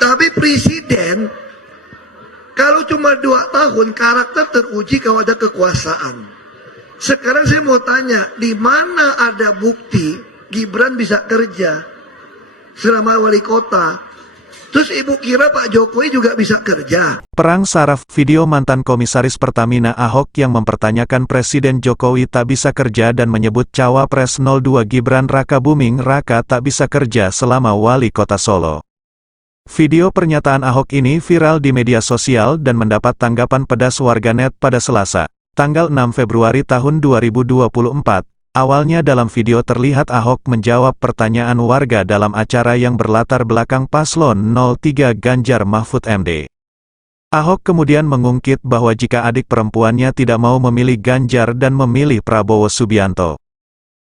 Tapi presiden, kalau cuma 2 tahun, karakter teruji kalau ada kekuasaan. Sekarang saya mau tanya, di mana ada bukti Gibran bisa kerja selama wali kota? Terus ibu kira Pak Jokowi juga bisa kerja? Perang saraf video mantan komisaris Pertamina Ahok yang mempertanyakan Presiden Jokowi tak bisa kerja dan menyebut Cawapres 02 Gibran Raka Buming Raka tak bisa kerja selama wali kota Solo. Video pernyataan Ahok ini viral di media sosial dan mendapat tanggapan pedas warganet pada Selasa, tanggal 6 Februari tahun 2024. Awalnya dalam video terlihat Ahok menjawab pertanyaan warga dalam acara yang berlatar belakang paslon 03 Ganjar Mahfud MD. Ahok kemudian mengungkit bahwa jika adik perempuannya tidak mau memilih Ganjar dan memilih Prabowo Subianto.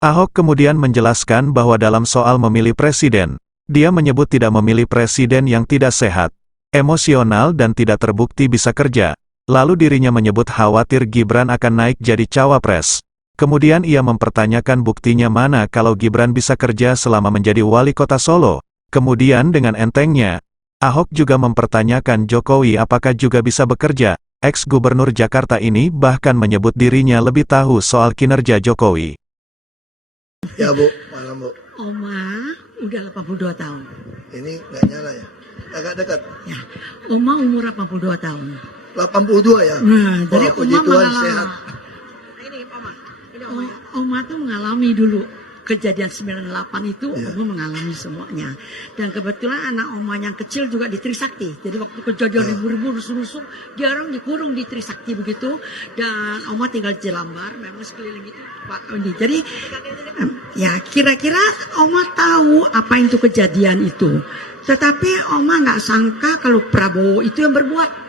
Ahok kemudian menjelaskan bahwa dalam soal memilih presiden, dia menyebut tidak memilih presiden yang tidak sehat, emosional dan tidak terbukti bisa kerja. Lalu dirinya menyebut khawatir Gibran akan naik jadi cawapres. Kemudian ia mempertanyakan buktinya mana kalau Gibran bisa kerja selama menjadi wali kota Solo. Kemudian dengan entengnya, Ahok juga mempertanyakan Jokowi apakah juga bisa bekerja. Ex-gubernur Jakarta ini bahkan menyebut dirinya lebih tahu soal kinerja Jokowi. Ya Bu, malam Bu. Oma udah 82 tahun. Ini nggak nyala ya? Agak dekat. Ya, Oma umur 82 tahun. 82 ya? Nah, jadi puji Oma Tuhan mengalami. sehat. Ini Oma. Oma tuh mengalami dulu kejadian 98 itu, Ya. Oma mengalami semuanya. Dan kebetulan anak Oma yang kecil juga di Trisakti. Jadi waktu kejadian Ya. ribu-ribu rusuh-rusuh, dia orang dikurung di Trisakti begitu. Dan Oma tinggal di Jelambar, memang sekeliling itu Pak Odi. Jadi ya kira-kira Oma tahu apa itu kejadian itu. Tetapi Oma nggak sangka kalau Prabowo itu yang berbuat.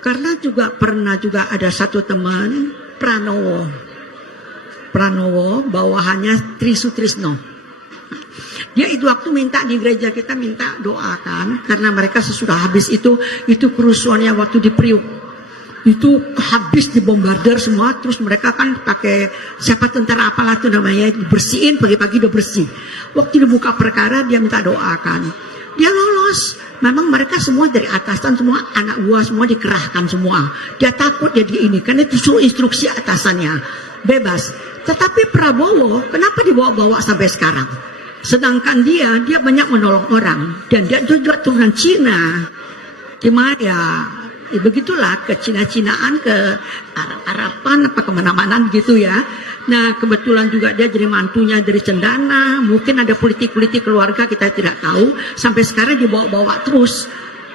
Karena juga pernah juga ada satu teman Pranowo bawahannya Trisutrisno. Dia itu waktu minta di gereja kita minta doakan karena mereka sesudah habis itu kerusuhannya waktu di Priuk. Itu habis dibombardir semua, terus mereka kan pakai siapa tentara apalah itu namanya dibersihin pagi-pagi udah bersih. Waktu dibuka perkara dia minta doakan. Dia lolos. Memang mereka semua dari atasan semua anak buah semua dikerahkan semua. Dia takut jadi ini karena itu suruh instruksi atasannya bebas. Tetapi Prabowo kenapa dibawa-bawa sampai sekarang? Sedangkan dia banyak menolong orang dan dia juga turunan Cina. Gimana ya begitulah ke Cina-Cinaan, ke Arab-Araban apa kemana-mana gitu ya. Nah kebetulan juga dia jadi mantunya dari Cendana. Mungkin ada politik-politik keluarga kita tidak tahu. Sampai sekarang dibawa-bawa terus.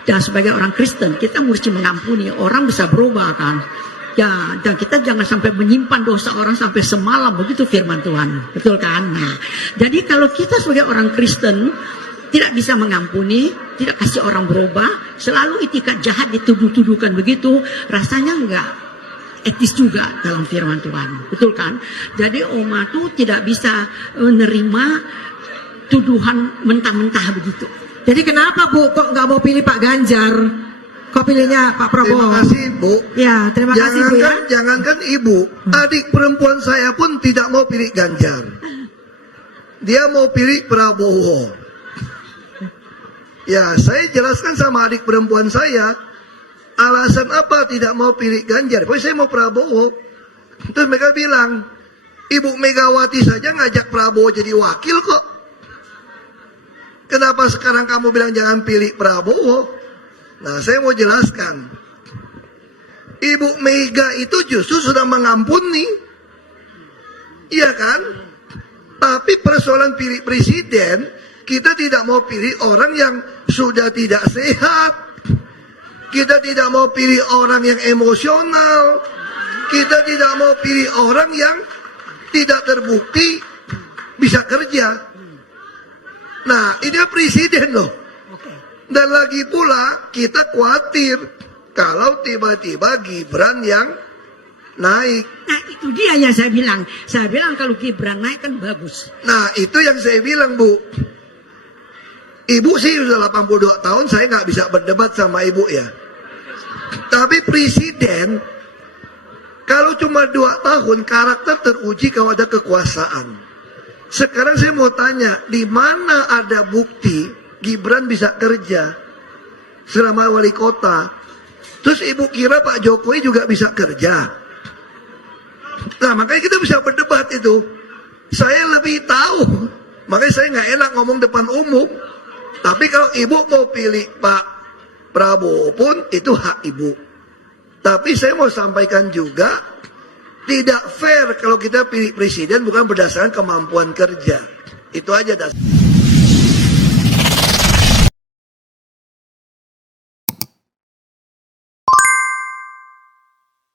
Dan sebagai orang Kristen kita mesti mengampuni. Orang bisa berubah kan. Ya, dan kita jangan sampai menyimpan dosa orang sampai semalam, begitu firman Tuhan, betul kan? Nah, jadi kalau kita sebagai orang Kristen tidak bisa mengampuni, tidak kasih orang berubah, selalu itikat jahat dituduh-tuduhkan begitu, rasanya enggak etis juga dalam firman Tuhan, betul kan? Jadi Oma tuh tidak bisa menerima tuduhan mentah-mentah begitu. Jadi kenapa Bu kok nggak mau pilih Pak Ganjar? Kok pilihnya Pak Prabowo? Terima kasih Bu. Ya, terima kasih Bu ya. Jangankan Ibu, adik perempuan saya pun tidak mau pilih Ganjar. Dia mau pilih Prabowo. Ya, saya jelaskan sama adik perempuan saya, alasan apa tidak mau pilih Ganjar. Pokoknya saya mau Prabowo. Terus mereka bilang, Ibu Megawati saja ngajak Prabowo jadi wakil kok. Kenapa sekarang kamu bilang jangan pilih Prabowo? Nah, saya mau jelaskan. Ibu Mega itu justru sudah mengampuni. Iya kan? Tapi persoalan pilih presiden, kita tidak mau pilih orang yang sudah tidak sehat. Kita tidak mau pilih orang yang emosional. Kita tidak mau pilih orang yang tidak terbukti bisa kerja. Nah, ini presiden loh. Dan lagi pula kita khawatir kalau tiba-tiba Gibran yang naik. Nah itu dia yang saya bilang. Saya bilang kalau Gibran naik kan bagus. Nah itu yang saya bilang Bu. Ibu sih sudah 82 tahun, saya nggak bisa berdebat sama ibu ya. Tapi presiden, kalau cuma 2 tahun, karakter teruji kalau ada kekuasaan. Sekarang saya mau tanya, di mana ada bukti Gibran bisa kerja selama wali kota. Terus ibu kira Pak Jokowi juga bisa kerja. Nah makanya kita bisa berdebat itu. Saya lebih tahu. Makanya saya nggak enak ngomong depan umum. Tapi kalau ibu mau pilih Pak Prabowo pun itu hak ibu. Tapi saya mau sampaikan juga, tidak fair kalau kita pilih presiden bukan berdasarkan kemampuan kerja. Itu aja dasar.